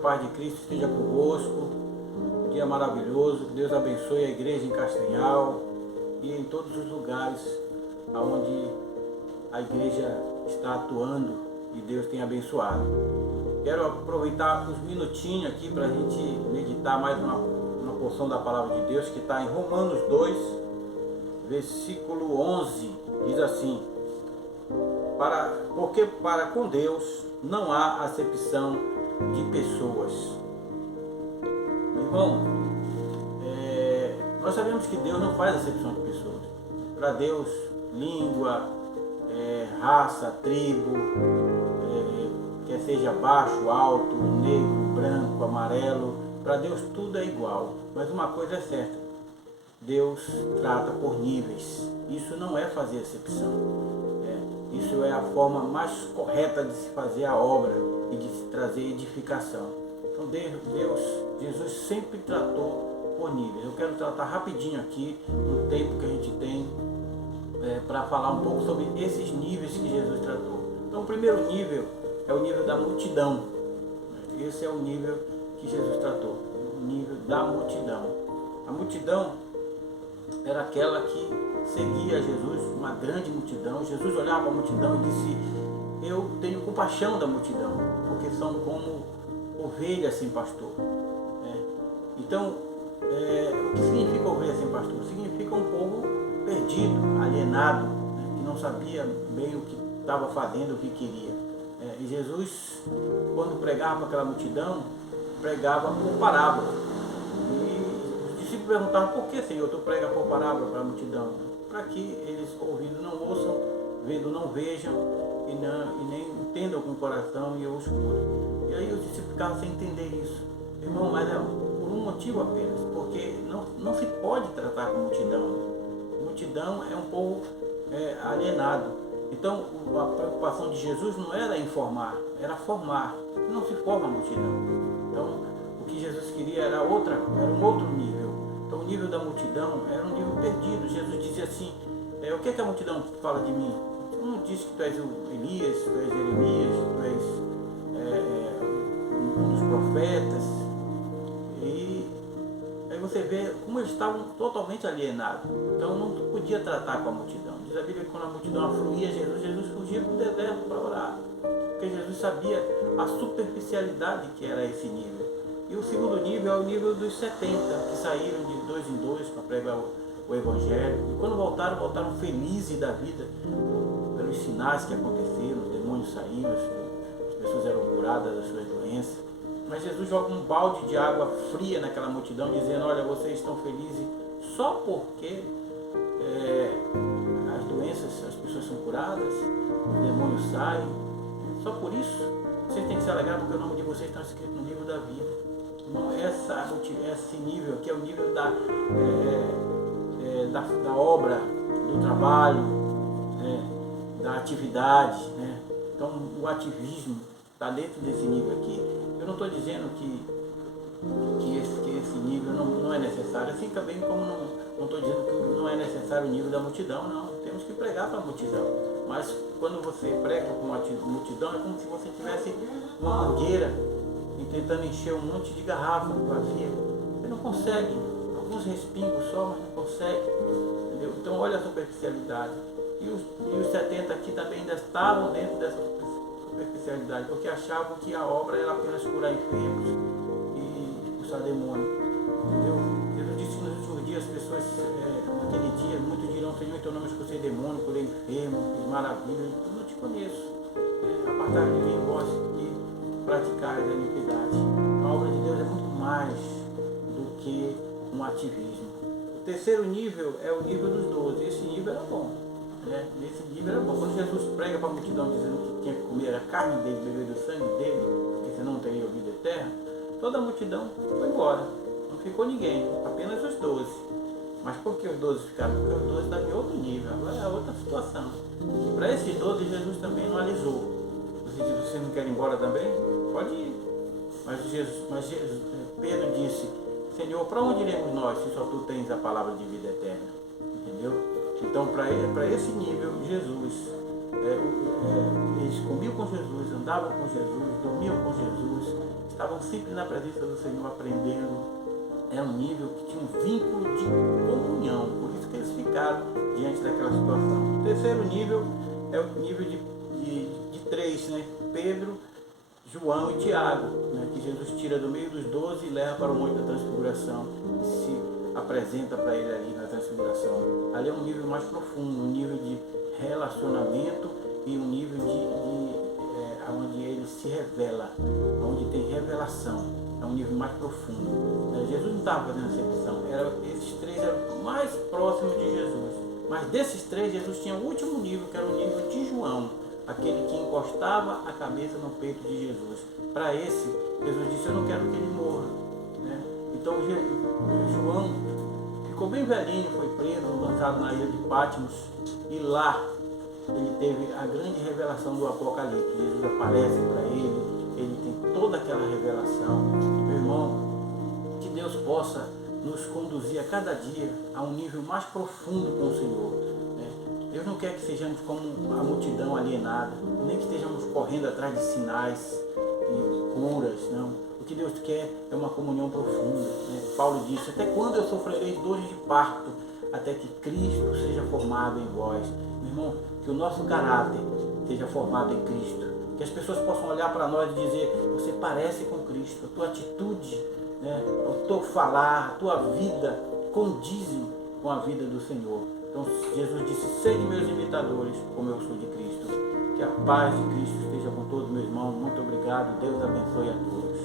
paz de Cristo esteja convosco. Um dia maravilhoso. Que Deus abençoe a igreja em Castanhal e em todos os lugares onde a igreja está atuando e Deus tem abençoado. Quero aproveitar uns minutinhos aqui para a gente meditar mais uma porção da palavra de Deus que está em Romanos 2, versículo 11. Diz assim: porque para com Deus não há acepção de pessoas. Meu irmão, nós sabemos que Deus não faz acepção de pessoas. Para Deus, língua, raça, tribo, quer seja baixo, alto, negro, branco, amarelo, para Deus tudo é igual. Mas uma coisa é certa: Deus trata por níveis. Isso não é fazer acepção. Isso é a forma mais correta de se fazer a obra e de se trazer edificação. Então Jesus sempre tratou por níveis. Eu quero tratar rapidinho aqui, no tempo que a gente tem, para falar um pouco sobre esses níveis que Jesus tratou. Então o primeiro nível é o nível da multidão. Esse é o nível que Jesus tratou, o nível da multidão. A multidão era aquela que seguia Jesus, uma grande multidão. Jesus olhava para a multidão e disse: eu tenho compaixão da multidão, porque são como ovelhas sem pastor. Então, o que significa ovelha sem pastor? Significa um povo perdido, alienado, que não sabia bem o que estava fazendo, o que queria. E Jesus, quando pregava para aquela multidão, pregava por parábola. E os discípulos perguntavam: por que, Senhor, tu prega por parábola para a multidão? Para que eles, ouvindo, não ouçam, vendo, não vejam, e nem entendam com o coração e eu escuto. E aí os discípulos ficavam sem entender isso. Irmão, mas é por um motivo apenas, porque não se pode tratar com multidão. Multidão é um povo alienado. Então a preocupação de Jesus não era informar, era formar. Não se forma a multidão. Então o que Jesus queria era um outro nível. Então o nível da multidão era um nível perdido. Jesus dizia assim: o que é que a multidão fala de mim? Tu não diz que tu és o Elias, tu és Jeremias, tu és um dos profetas. E aí você vê como eles estavam totalmente alienados. Então não podia tratar com a multidão. Diz a Bíblia que quando a multidão afluía Jesus fugia para o deserto para orar. Porque Jesus sabia a superficialidade que era esse nível. E o segundo nível é o nível dos 70, que saíram de 2 em 2 para pregar o Evangelho. E quando voltaram felizes da vida, pelos sinais que aconteceram, os demônios saíram, as pessoas eram curadas das suas doenças. Mas Jesus joga um balde de água fria naquela multidão, dizendo: olha, vocês estão felizes só porque as doenças, as pessoas são curadas, os demônios saem. Só por isso vocês têm que se alegrar, porque o nome de vocês está escrito no livro da vida. Então, esse nível aqui é o nível da obra, do trabalho, da atividade. Então o ativismo está dentro desse nível aqui. Eu não estou dizendo que esse nível não é necessário, assim também como não estou dizendo que não é necessário o nível da multidão, não. Temos que pregar para a multidão. Mas quando você prega para uma multidão, é como se você tivesse uma mangueira e tentando encher um monte de garrafa vazia. Você não consegue, alguns respingos só, mas não consegue. Entendeu? Então olha a superficialidade. E os 70 aqui também ainda estavam dentro dessa superficialidade, porque achavam que a obra era apenas curar enfermos e expulsar demônio. Entendeu? Jesus disse que nos últimos dias as pessoas, naquele dia, muitos dirão: Senhor, em teu nome expulsei demônio, curei enfermo, fiz maravilhas. Eu não te conheço. Apartai de mim, vós que praticais a iniquidade. A obra de Deus é muito mais do que um ativismo. O terceiro nível é o nível dos 12. Esse nível era bom. Esse nível era bom. Quando Jesus prega para a multidão dizendo que tinha que comer a carne dele, beber do sangue dele, porque senão não teria vida eterna, toda a multidão foi embora. Não ficou ninguém, apenas os 12. Mas por que os 12 ficaram? Porque os 12 estavam em outro nível. Agora é outra situação. E para esses 12 Jesus também não alisou. Vocês não querem ir embora também? Pode ir. Mas Pedro disse: Senhor, para onde iremos nós se só tu tens a palavra de vida eterna? Entendeu? Então, para esse nível, Jesus Eles comiam com Jesus, andavam com Jesus, dormiam com Jesus, estavam sempre na presença do Senhor aprendendo. É um nível que tinha um vínculo de comunhão, por isso que eles ficaram diante daquela situação. O terceiro nível é o nível de três, né? Pedro, João e Tiago, né? Que Jesus tira do meio dos 12 e leva para o Monte da Transfiguração e se apresenta para ele ali na Transfiguração. Ali é um nível mais profundo, um nível de relacionamento e um nível onde ele se revela, onde tem revelação. É um nível mais profundo. Jesus não estava fazendo acepção. Esses três eram mais próximos de Jesus. Mas desses três, Jesus tinha o último nível, que era o nível de João, aquele que encostava a cabeça no peito de Jesus. Para esse, Jesus disse: eu não quero que ele morra. Né? Então João ficou bem velhinho, foi preso, lançado na ilha de Patmos, e lá ele teve a grande revelação do Apocalipse. Jesus aparece para ele tem toda aquela revelação. Meu irmão, que Deus possa nos conduzir a cada dia a um nível mais profundo com o Senhor. Né? Deus não quer que sejamos como a multidão alienada, nem que estejamos correndo atrás de sinais e curas, não. O que Deus quer é uma comunhão profunda. Né? Paulo disse: até quando eu sofrerei dores de parto, até que Cristo seja formado em vós. Meu irmão, que o nosso caráter seja formado em Cristo. Que as pessoas possam olhar para nós e dizer: você parece com Cristo, a tua atitude, né, o teu falar, a tua vida condizem com a vida do Senhor. Então Jesus disse: sede meus imitadores, como eu sou de Cristo. Que a paz de Cristo esteja com todos, meus irmãos. Muito obrigado. Deus abençoe a todos.